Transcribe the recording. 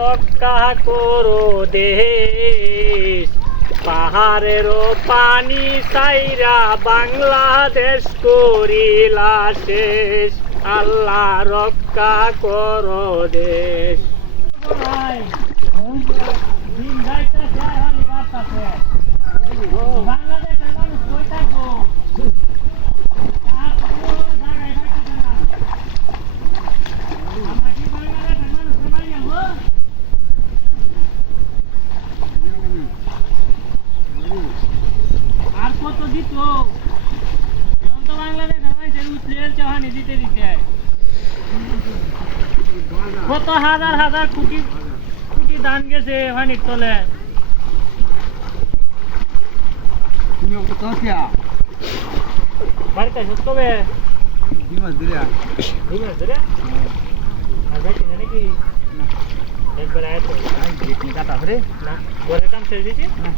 রক্ষা করো দেশ, পাহাড়েরও পানি চাইরা বাংলাদেশ করিলা শেষ। আল্লাহ রক্ষা করো দেশ। বাংলাদেশের মানুষ কই থাকবো? আর কত দিত? এখন তো বাংলাদেশের মানুষের উঠলে চাহানি দিতে দিতে কত হাজার হাজার কোটি কোটি ধান গেছে পানির তলে। বাড়িতে আসছ কবে? 2 মাস ধরে। 2 মাস ধরে? আর যাচ্ছি না নাকি? একবার আয় তো। কাটা ধরে না, ঘরের কাম শেষ দিছি? না।